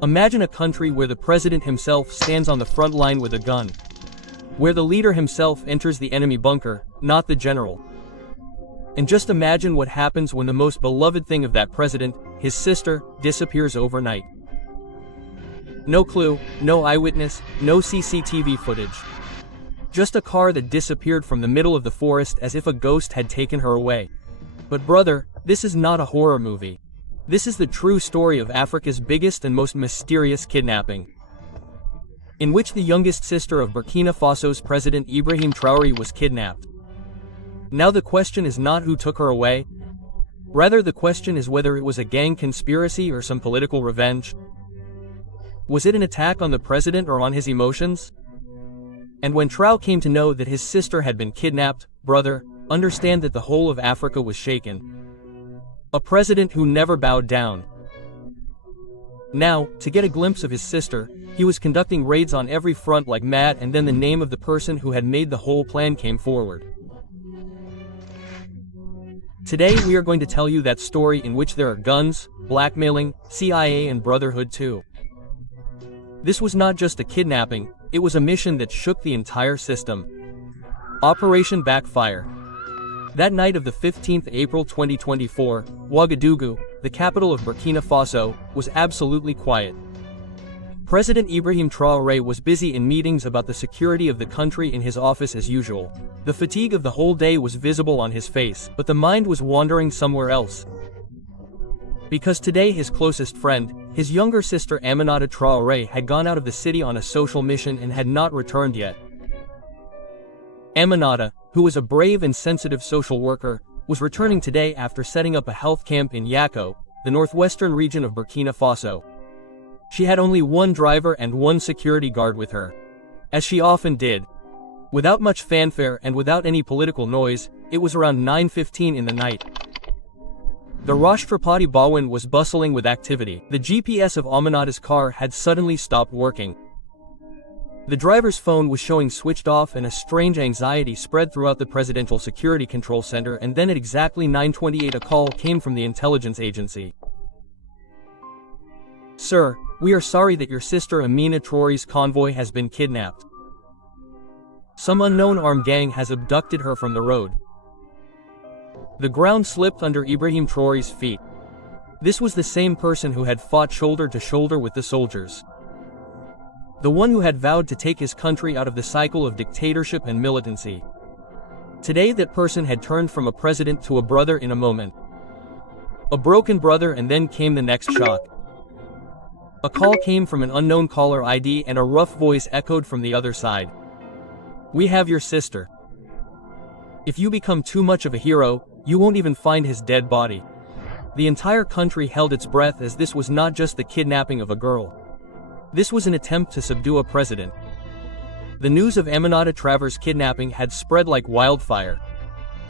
Imagine a country where the president himself stands on the front line with a gun. Where the leader himself enters the enemy bunker, not the general. And just imagine what happens when the most beloved thing of that president, his sister, disappears overnight. No clue, no eyewitness, no CCTV footage. Just a car that disappeared from the middle of the forest as if a ghost had taken her away. But brother, this is not a horror movie. This is the true story of Africa's biggest and most mysterious kidnapping, in which the youngest sister of Burkina Faso's President Ibrahim Traoré was kidnapped. Now the question is not who took her away. Rather, the question is whether it was a gang conspiracy or some political revenge. Was it an attack on the president or on his emotions? And when Traoré came to know that his sister had been kidnapped, brother, understand that the whole of Africa was shaken. A president who never bowed down. Now, to get a glimpse of his sister, he was conducting raids on every front like mad, and then the name of the person who had made the whole plan came forward. Today we are going to tell you that story in which there are guns, blackmailing, CIA and brotherhood too. This was not just a kidnapping, it was a mission that shook the entire system. Operation Backfire. That night of the 15th April 2024, Ouagadougou, the capital of Burkina Faso, was absolutely quiet. President Ibrahim Traoré was busy in meetings about the security of the country in his office as usual. The fatigue of the whole day was visible on his face, but the mind was wandering somewhere else. Because today his closest friend, his younger sister Aminata Traoré, had gone out of the city on a social mission and had not returned yet. Aminata, who was a brave and sensitive social worker, was returning today after setting up a health camp in Yako, the northwestern region of Burkina Faso. She had only one driver and one security guard with her. As she often did. Without much fanfare and without any political noise, it was around 9:15 in the night. The Rashtrapati Bhawan was bustling with activity. The GPS of Aminata's car had suddenly stopped working. The driver's phone was showing switched off, and a strange anxiety spread throughout the Presidential Security Control Center, and then at exactly 9:28 a call came from the intelligence agency. Sir, we are sorry that your sister Amina Traoré's convoy has been kidnapped. Some unknown armed gang has abducted her from the road. The ground slipped under Ibrahim Traoré's feet. This was the same person who had fought shoulder to shoulder with the soldiers. The one who had vowed to take his country out of the cycle of dictatorship and militancy. Today that person had turned from a president to a brother in a moment. A broken brother, and then came the next shock. A call came from an unknown caller ID, and a rough voice echoed from the other side. We have your sister. If you become too much of a hero, you won't even find his dead body. The entire country held its breath, as this was not just the kidnapping of a girl. This was an attempt to subdue a president. The news of Aminata Traoré's kidnapping had spread like wildfire.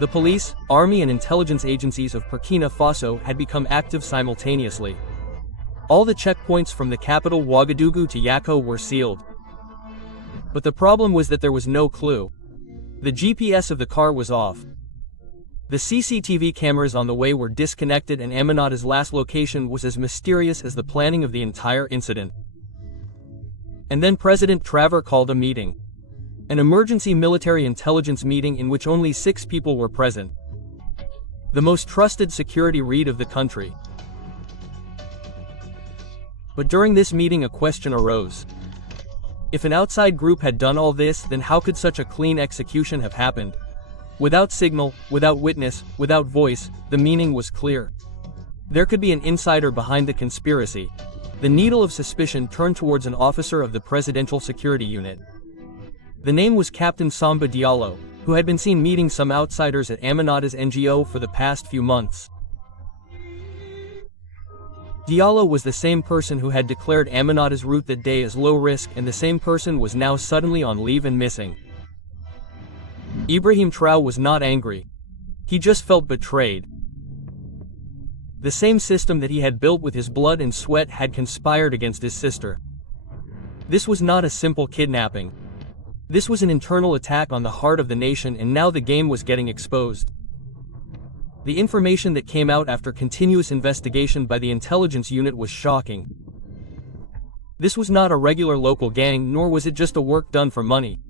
The police, army and intelligence agencies of Burkina Faso had become active simultaneously. All the checkpoints from the capital Ouagadougou to Yako were sealed. But the problem was that there was no clue. The GPS of the car was off. The CCTV cameras on the way were disconnected, and Aminata's last location was as mysterious as the planning of the entire incident. And then President Traoré called a meeting. An emergency military intelligence meeting in which only 6 people were present. The most trusted security read of the country. But during this meeting a question arose. If an outside group had done all this, then how could such a clean execution have happened? Without signal, without witness, without voice, the meaning was clear. There could be an insider behind the conspiracy. The needle of suspicion turned towards an officer of the Presidential Security Unit. The name was Captain Samba Diallo, who had been seen meeting some outsiders at Aminata's NGO for the past few months. Diallo was the same person who had declared Aminata's route that day as low risk, and the same person was now suddenly on leave and missing. Ibrahim Traoré was not angry. He just felt betrayed. The same system that he had built with his blood and sweat had conspired against his sister. This was not a simple kidnapping. This was an internal attack on the heart of the nation, and now the game was getting exposed. The information that came out after continuous investigation by the intelligence unit was shocking. This was not a regular local gang, nor was it just a work done for money.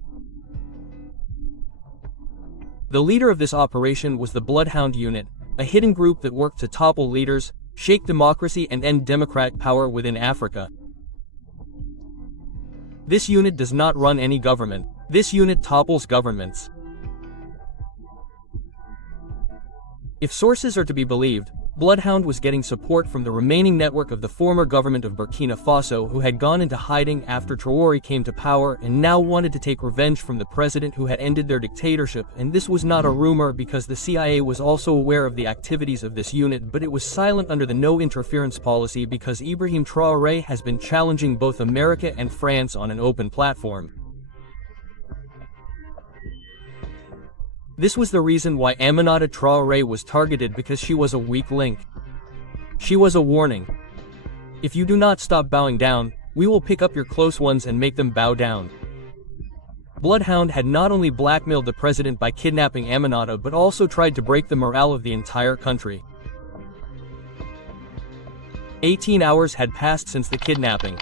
The leader of this operation was the Bloodhound Unit, a hidden group that worked to topple leaders, shake democracy and end democratic power within Africa. This unit does not run any government. This unit topples governments. If sources are to be believed, Bloodhound was getting support from the remaining network of the former government of Burkina Faso, who had gone into hiding after Traore came to power and now wanted to take revenge from the president who had ended their dictatorship. And this was not a rumor, because the CIA was also aware of the activities of this unit, but it was silent under the no interference policy because Ibrahim Traoré has been challenging both America and France on an open platform. This was the reason why Aminata Traoré was targeted, because she was a weak link. She was a warning. If you do not stop bowing down, we will pick up your close ones and make them bow down. Bloodhound had not only blackmailed the president by kidnapping Aminata, but also tried to break the morale of the entire country. 18 hours had passed since the kidnapping.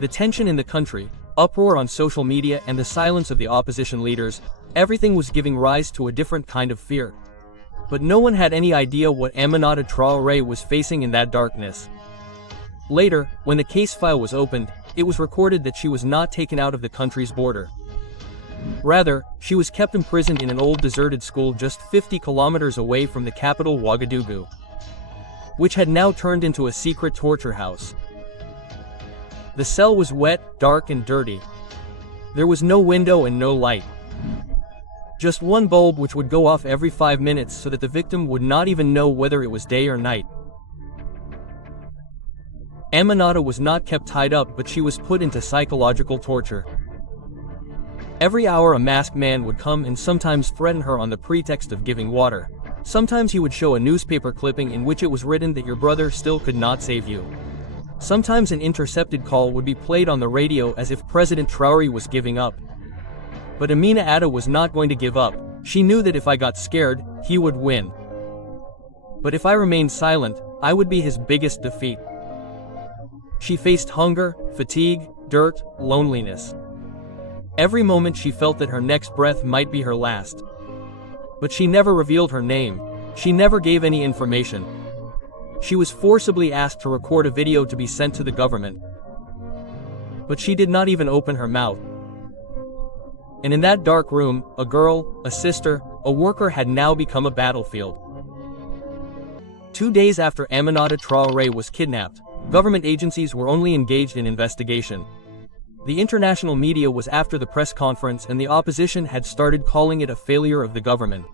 The tension in the country, uproar on social media, and the silence of the opposition leaders, everything was giving rise to a different kind of fear. But no one had any idea what Aminata Traoré was facing in that darkness. Later, when the case file was opened, it was recorded that she was not taken out of the country's border. Rather, she was kept imprisoned in an old deserted school just 50 kilometers away from the capital Ouagadougou, which had now turned into a secret torture house. The cell was wet, dark and dirty. There was no window and no light. Just one bulb which would go off every 5 minutes so that the victim would not even know whether it was day or night. Aminata was not kept tied up, but she was put into psychological torture. Every hour a masked man would come and sometimes threaten her on the pretext of giving water. Sometimes he would show a newspaper clipping in which it was written that your brother still could not save you. Sometimes an intercepted call would be played on the radio as if President Traore was giving up. But Aminata was not going to give up. She knew that if I got scared, he would win. But if I remained silent, I would be his biggest defeat. She faced hunger, fatigue, dirt, loneliness. Every moment she felt that her next breath might be her last. But she never revealed her name. She never gave any information. She was forcibly asked to record a video to be sent to the government. But she did not even open her mouth. And in that dark room, a girl, a sister, a worker had now become a battlefield. 2 days after Aminata Traoré was kidnapped, government agencies were only engaged in investigation. The international media was after the press conference, and the opposition had started calling it a failure of the government.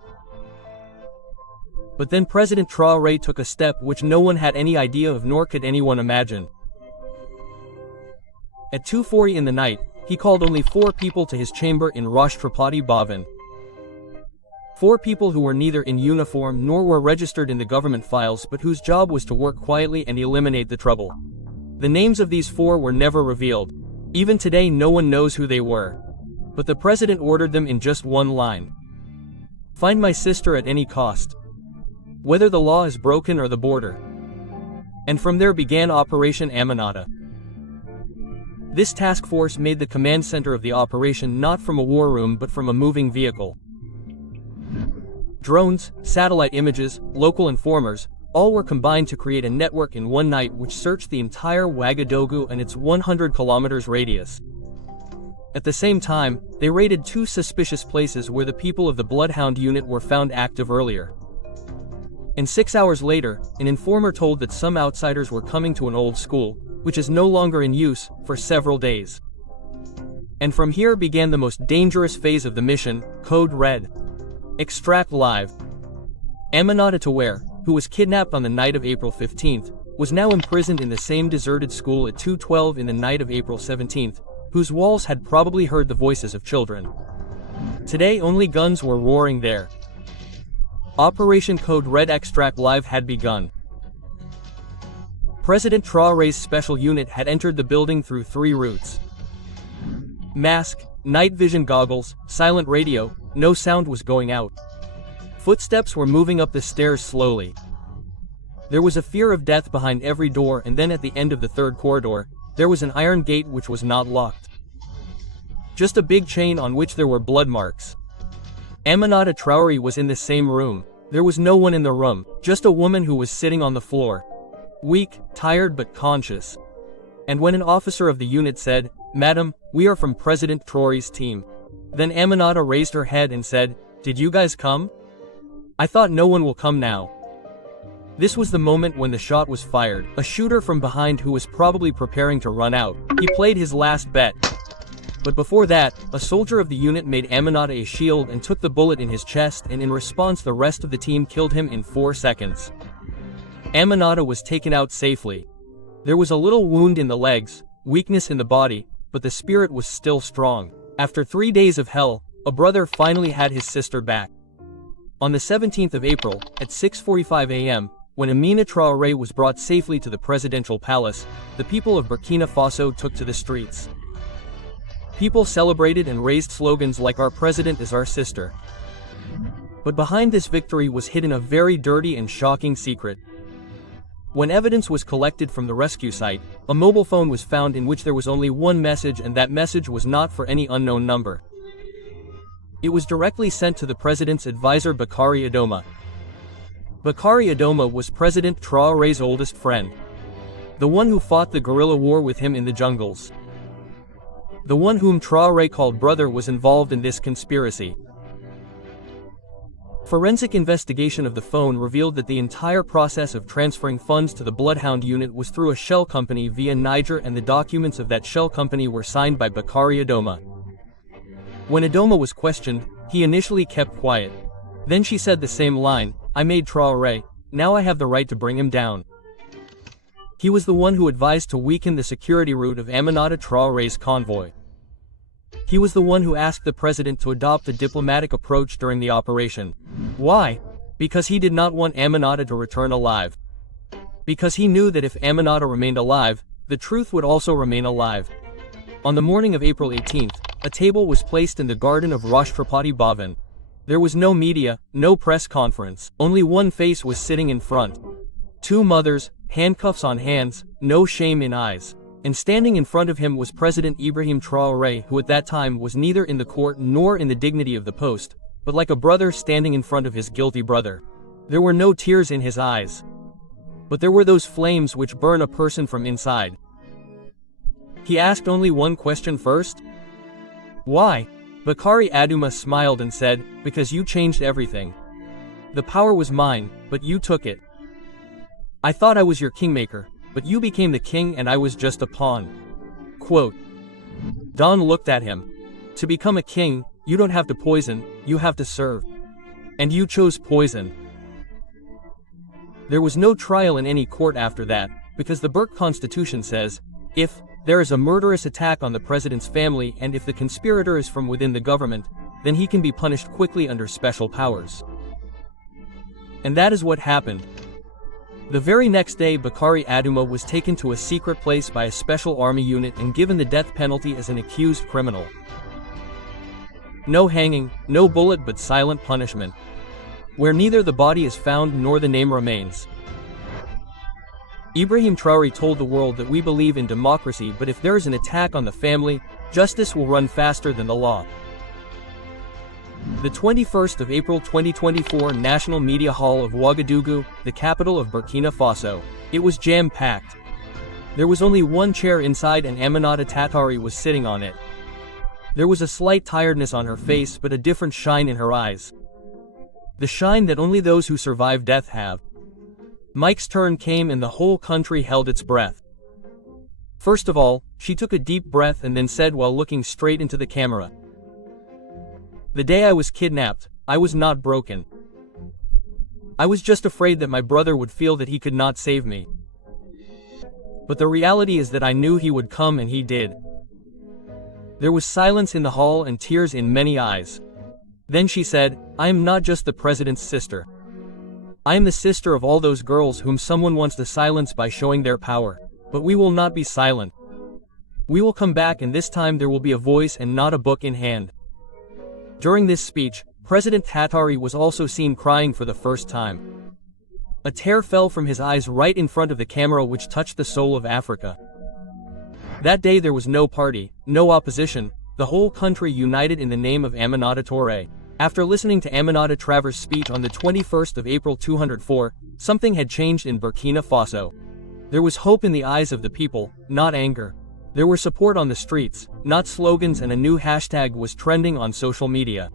But then President Traoré took a step which no one had any idea of, nor could anyone imagine. At 2:40 in the night, he called only 4 people to his chamber in Rashtrapati Bhavan. 4 people who were neither in uniform nor were registered in the government files, but whose job was to work quietly and eliminate the trouble. The names of these 4 were never revealed. Even today no one knows who they were. But the president ordered them in just one line: "Find my sister at any cost, whether the law is broken or the border." And from there began Operation Aminata. This task force made the command center of the operation not from a war room but from a moving vehicle. Drones, satellite images, local informers, all were combined to create a network in one night which searched the entire Ouagadougou and its 100 kilometers radius. At the same time, they raided 2 suspicious places where the people of the Bloodhound unit were found active earlier. And 6 hours later, an informer told that some outsiders were coming to an old school, which is no longer in use, for several days. And from here began the most dangerous phase of the mission, Code Red. Extract live. Aminata Traoré, who was kidnapped on the night of April 15th, was now imprisoned in the same deserted school at 2:12 in the night of April 17th, whose walls had probably heard the voices of children. Today only guns were roaring there. Operation Code Red Extract Live had begun. President Traoré's special unit had entered the building through 3 routes. Mask, night vision goggles, silent radio, no sound was going out. Footsteps were moving up the stairs slowly. There was a fear of death behind every door, and then at the end of the 3rd corridor, There was an iron gate which was not locked. Just a big chain on which there were blood marks. Aminata Traore was in the same room. There was no one in the room, just a woman who was sitting on the floor. Weak, tired but conscious. And when an officer of the unit said, "Madam, we are from President Traore's team." Then Aminata raised her head and said, "Did you guys come? I thought no one will come now." This was the moment when the shot was fired. A shooter from behind who was probably preparing to run out. He played his last bet. But before that, a soldier of the unit made Aminata a shield and took the bullet in his chest, and in response the rest of the team killed him in 4 seconds. Aminata was taken out safely. There was a little wound in the legs, weakness in the body, but the spirit was still strong. After 3 days of hell, a brother finally had his sister back. On the 17th of April, at 6:45 a.m., when Amina Traoré was brought safely to the presidential palace, the people of Burkina Faso took to the streets. People celebrated and raised slogans like "Our president is our sister." But behind this victory was hidden a very dirty and shocking secret. When evidence was collected from the rescue site, a mobile phone was found in which there was only one message, and that message was not for any unknown number. It was directly sent to the president's advisor Bakari Adoma. Bakari Adoma was President Traoré's oldest friend. The one who fought the guerrilla war with him in the jungles. The one whom Traoré called brother was involved in this conspiracy. Forensic investigation of the phone revealed that the entire process of transferring funds to the Bloodhound unit was through a shell company via Niger, and the documents of that shell company were signed by Bakari Adoma. When Adoma was questioned, he initially kept quiet. Then she said the same line, "I made Traoré, now I have the right to bring him down." He was the one who advised to weaken the security route of Aminata Traoré's convoy. He was the one who asked the president to adopt a diplomatic approach during the operation. Why? Because he did not want Aminata to return alive. Because he knew that if Aminata remained alive, the truth would also remain alive. On the morning of April 18th, a table was placed in the garden of Rashtrapati Bhavan. There was no media, no press conference, only one face was sitting in front. 2 mothers, handcuffs on hands, no shame in eyes. And standing in front of him was President Ibrahim Traoré, who at that time was neither in the court nor in the dignity of the post, but like a brother standing in front of his guilty brother. There were no tears in his eyes. But there were those flames which burn a person from inside. He asked only one question first. Why? Bakari Adoma smiled and said, "Because you changed everything. The power was mine, but you took it. I thought I was your kingmaker, but you became the king and I was just a pawn." Quote. Don looked at him. To become a king, you don't have to poison, you have to serve. And you chose poison. There was no trial in any court after that, because the Burke Constitution says, if there is a murderous attack on the president's family and if the conspirator is from within the government, then he can be punished quickly under special powers. And that is what happened. The very next day, Bakari Adoma was taken to a secret place by a special army unit and given the death penalty as an accused criminal. No hanging, no bullet, but silent punishment, where neither the body is found nor the name remains. Ibrahim Traoré told the world that we believe in democracy, but if there is an attack on the family, justice will run faster than the law. The 21st of April 2024, National Media Hall of Ouagadougou, the capital of Burkina Faso. It was jam-packed. There was only one chair inside and Aminata Traoré was sitting on it. There was a slight tiredness on her face, but a different shine in her eyes. The shine that only those who survive death have. Mike's turn came and the whole country held its breath. First of all, she took a deep breath and then said while looking straight into the camera, "The day I was kidnapped, I was not broken. I was just afraid that my brother would feel that he could not save me. But the reality is that I knew he would come and he did." There was silence in the hall and tears in many eyes. Then she said, "I am not just the president's sister. I am the sister of all those girls whom someone wants to silence by showing their power. But we will not be silent. We will come back, and this time there will be a voice and not a book in hand." During this speech, President Traoré was also seen crying for the first time. A tear fell from his eyes right in front of the camera, which touched the soul of Africa. That day there was no party, no opposition, the whole country united in the name of Aminata Traoré. After listening to Aminata Traoré's speech on the 21st of April 2004, something had changed in Burkina Faso. There was hope in the eyes of the people, not anger. There were support on the streets, not slogans, and a new hashtag was trending on social media.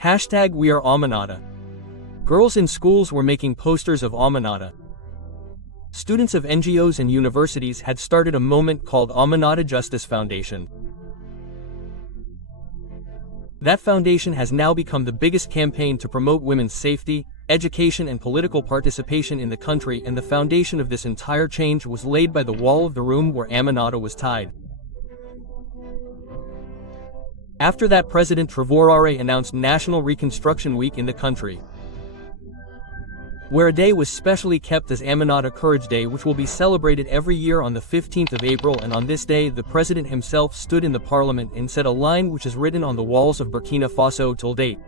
Hashtag We Are Aminata. Girls in schools were making posters of Aminata. Students of NGOs and universities had started a movement called Aminata Justice Foundation. That foundation has now become the biggest campaign to promote women's safety, education and political participation in the country, and the foundation of this entire change was laid by the wall of the room where Aminata was tied. After that, President Traoré announced National Reconstruction Week in the country, where a day was specially kept as Aminata Courage Day, which will be celebrated every year on the 15th of April, and on this day the president himself stood in the parliament and said a line which is written on the walls of Burkina Faso till date.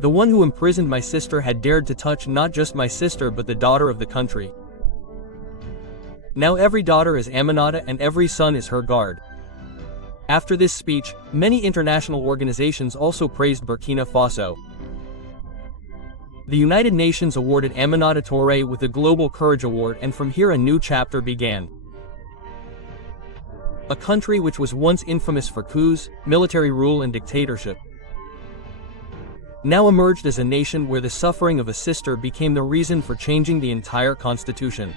The one who imprisoned my sister had dared to touch not just my sister but the daughter of the country. Now every daughter is Aminata and every son is her guard. After this speech, many international organizations also praised Burkina Faso. The United Nations awarded Aminata Traoré with the Global Courage Award, and from here a new chapter began. A country which was once infamous for coups, military rule and dictatorship, now emerged as a nation where the suffering of a sister became the reason for changing the entire constitution.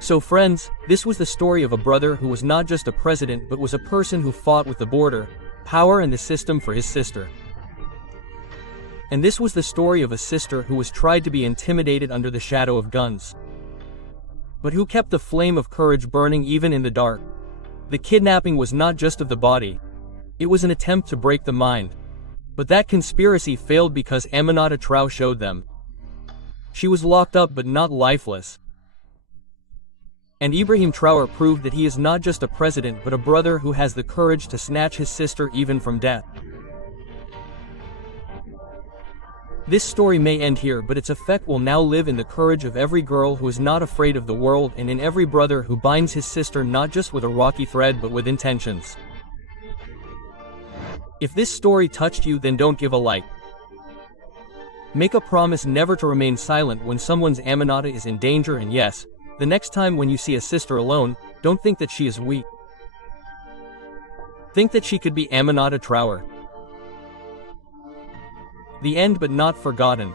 So friends, this was the story of a brother who was not just a president but was a person who fought with the border, power and the system for his sister. And this was the story of a sister who was tried to be intimidated under the shadow of guns, but who kept the flame of courage burning even in the dark. The kidnapping was not just of the body, it was an attempt to break the mind. But that conspiracy failed because Aminata Traoré showed them. She was locked up but not lifeless. And Ibrahim Traoré proved that he is not just a president but a brother who has the courage to snatch his sister even from death. This story may end here, but its effect will now live in the courage of every girl who is not afraid of the world, and in every brother who binds his sister not just with a rocky thread but with intentions. If this story touched you, then don't give a like. Make a promise never to remain silent when someone's Aminata is in danger, and yes, the next time when you see a sister alone, don't think that she is weak. Think that she could be Aminata Traoré. The end, but not forgotten.